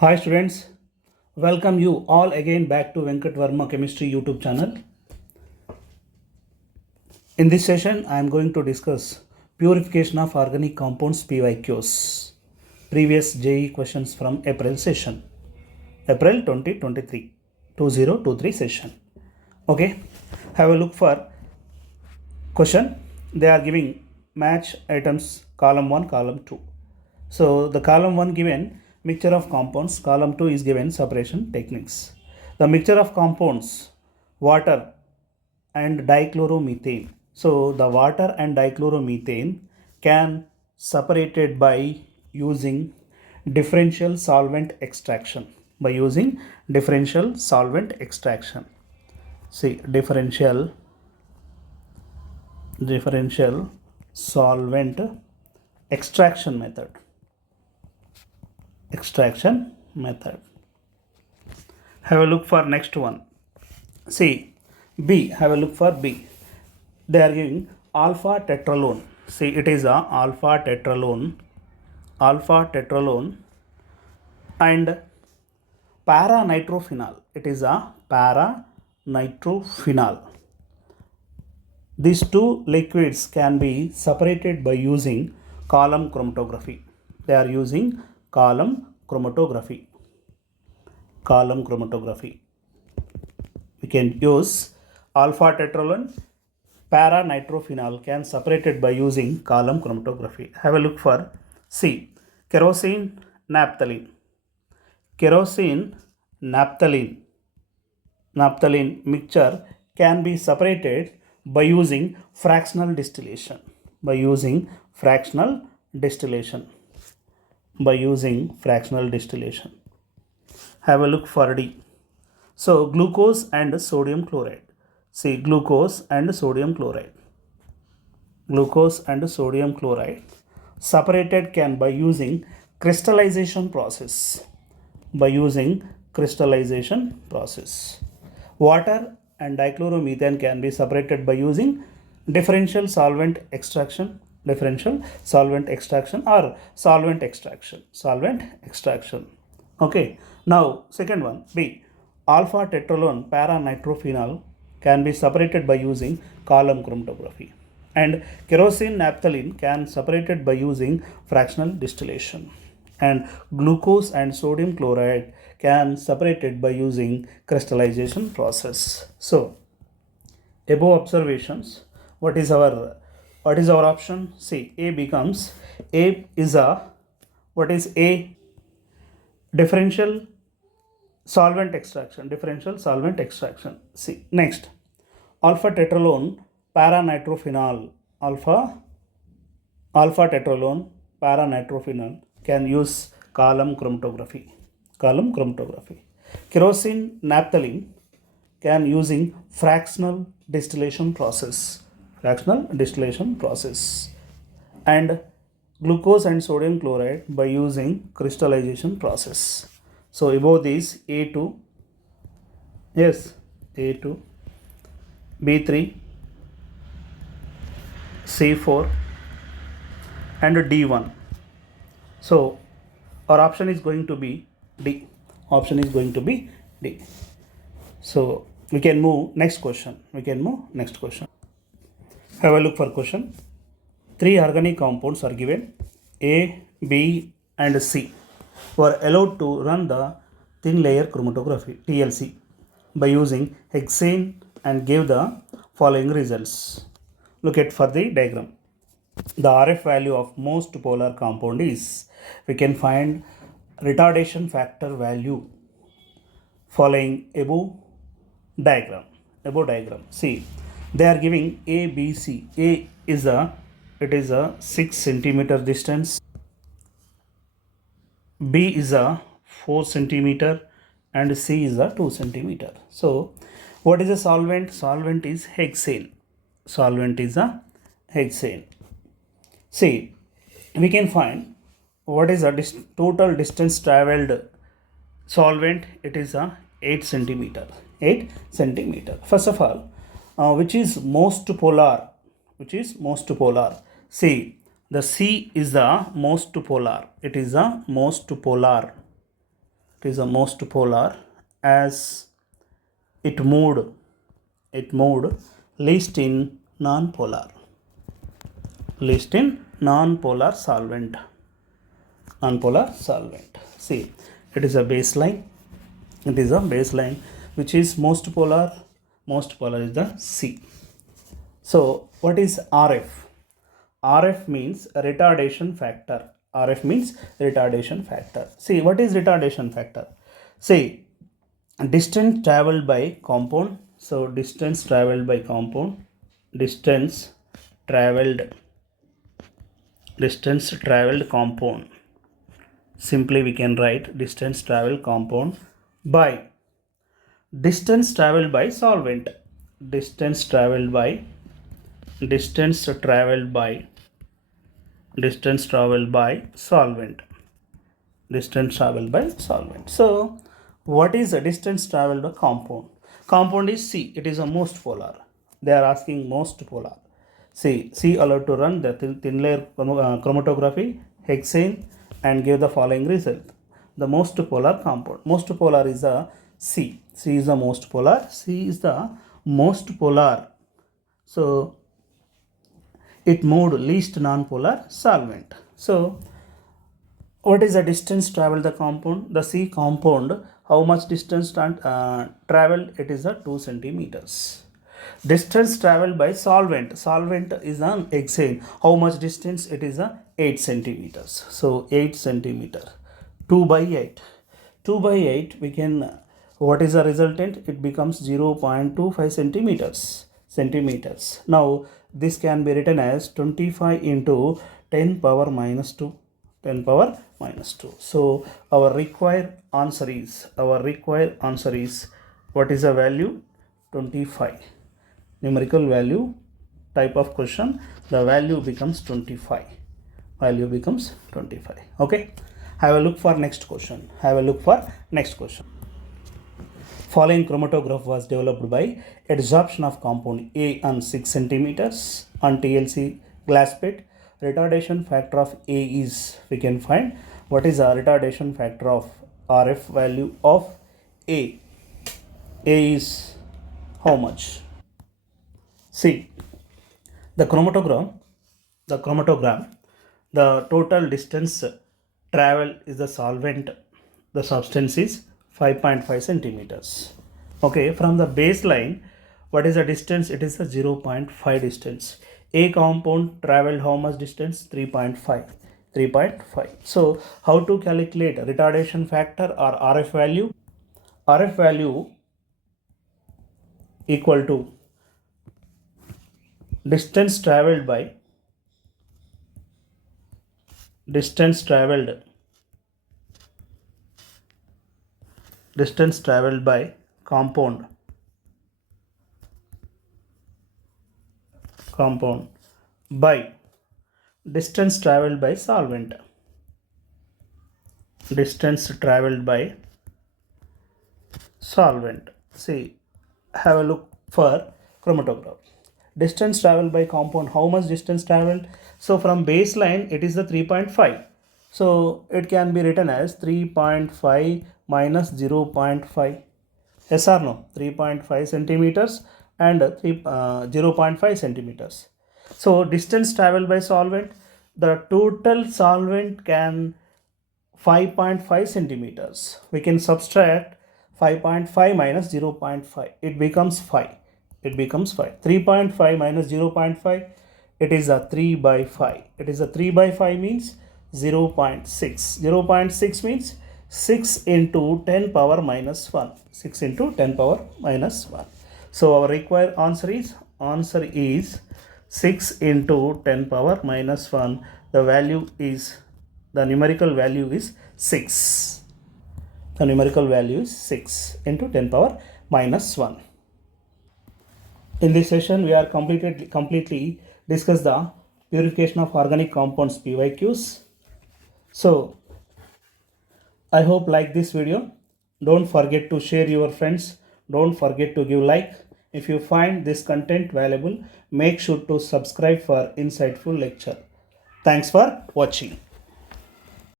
Hi students, welcome you all again back to Venkatvarma Chemistry YouTube channel. In this session, I am going to discuss purification of organic compounds PYQs. Previous JEE questions from April session, April 2023, 2023 session. Okay, have a look for question. They are giving match items column 1, column 2. So the column 1 given mixture of compounds, column 2 is given separation techniques. The mixture of compounds, water and dichloromethane. So the water and dichloromethane can separated by using differential solvent extraction. By using differential solvent extraction. See, differential solvent extraction method. Have a look for next one. See, B. Have a look for B. They are giving alpha tetralone. See, it is a alpha tetralone and para-nitrophenol. It is a para-nitrophenol. These two liquids can be separated by using column chromatography. They are using column chromatography. We can use alpha tetralone, para-nitrophenol can separated by using column chromatography. Have a look for C. Kerosene naphthalene mixture can be separated by using fractional distillation. Have a look for D. So glucose and sodium chloride. See, glucose and sodium chloride separated can by using crystallization process. Water and dichloromethane can be separated by using differential solvent extraction or solvent extraction. Okay, now second one, B. Alpha tetralone para-nitrophenol can be separated by using column chromatography, and kerosene naphthalene can separated by using fractional distillation, and glucose and sodium chloride can separated by using crystallization process. So above observations, what is our option? See, A becomes A is a what is A? Differential solvent extraction. See, next, alpha tetralone para-nitrophenol can use column chromatography. Kerosene naphthalene can using fractional distillation process, and glucose and sodium chloride by using crystallization process. So above these A2, B3, C4 and D1. So our option is going to be D. So we can move next question. Have a look for question. 3 organic compounds are given. A, B and C were allowed to run the thin layer chromatography TLC by using hexane and gave the following results. Look at for the diagram. The RF value of most polar compound is, we can find retardation factor value following above diagram. See, they are giving A, B, C. A is a 6 centimeter distance. B is a 4 centimeter and C is a 2 centimeter. So what is a solvent? Solvent is hexane. See, we can find what is a total distance traveled solvent. It is a 8 centimeter. First of all, which is most polar? See, the C is the most polar. It is the most polar. It is the most polar as it moved least in non-polar. Least in non-polar solvent. Non-polar solvent. See, it is a baseline. It is a baseline which is most polar. Most polar is the C. So, what is RF? RF means retardation factor. RF means retardation factor. See, what is retardation factor? See, distance traveled by compound. So, distance traveled by compound. Distance traveled compound. Simply we can write distance traveled compound by distance traveled by solvent. Distance traveled by solvent. Distance traveled by solvent. So what is the distance traveled by compound? Compound is C. It is a most polar. They are asking most polar. C allowed to run the thin layer chromatography, hexane, and give the following result. The most polar compound. Most polar is the C. C is the most polar. C is the most polar. So it moved least non-polar solvent. So what is the distance traveled the compound? The C compound, how much distance traveled? It is a 2 centimeters. Distance traveled by solvent. Solvent is an hexane. How much distance? It is a 8 centimeters. So 8 centimeter. 2 by 8. 2 by 8 we can, what is the resultant? It becomes 0.25 centimeters. Now this can be written as 25 into 10 power minus 2. 10 power minus 2. So our required answer is what is the value? 25. Numerical value type of question, the value becomes 25. Okay. Have a look for next question. Following chromatograph was developed by adsorption of compound A on 6 centimeters on TLC glass plate. Retardation factor of A is, we can find what is the retardation factor of RF value of A. A is how much? See, the chromatogram, the total distance travel is the solvent, the substance is 5.5 centimeters. Okay, from the baseline, what is the distance? It is a 0.5 distance. A compound traveled how much distance? 3.5. So how to calculate retardation factor or RF value? RF value equal to distance traveled by compound by distance traveled by solvent. See, have a look for chromatograph. Distance traveled by compound, how much distance traveled? So from baseline it is the 3.5. So it can be written as 3.5 minus 0.5. Yes or no? 3.5 centimeters and 0.5 centimeters. So distance traveled by solvent, the total solvent can 5.5 centimeters. We can subtract 5.5 minus 0.5. It becomes 5. 3.5 minus 0.5. It is a 3 by 5. It is a 3 by 5 means 0.6. 0.6 means 6 into 10 power minus 1. 6 into 10 power minus 1. So our required answer is 6 into 10 power minus 1. The numerical value is 6. The numerical value is 6 into 10 power minus 1. In this session, we are completely discuss the purification of organic compounds PYQs. So, I hope like this video. Don't forget to share your friends. Don't forget to give like. If you find this content valuable, make sure to subscribe for insightful lecture. Thanks for watching.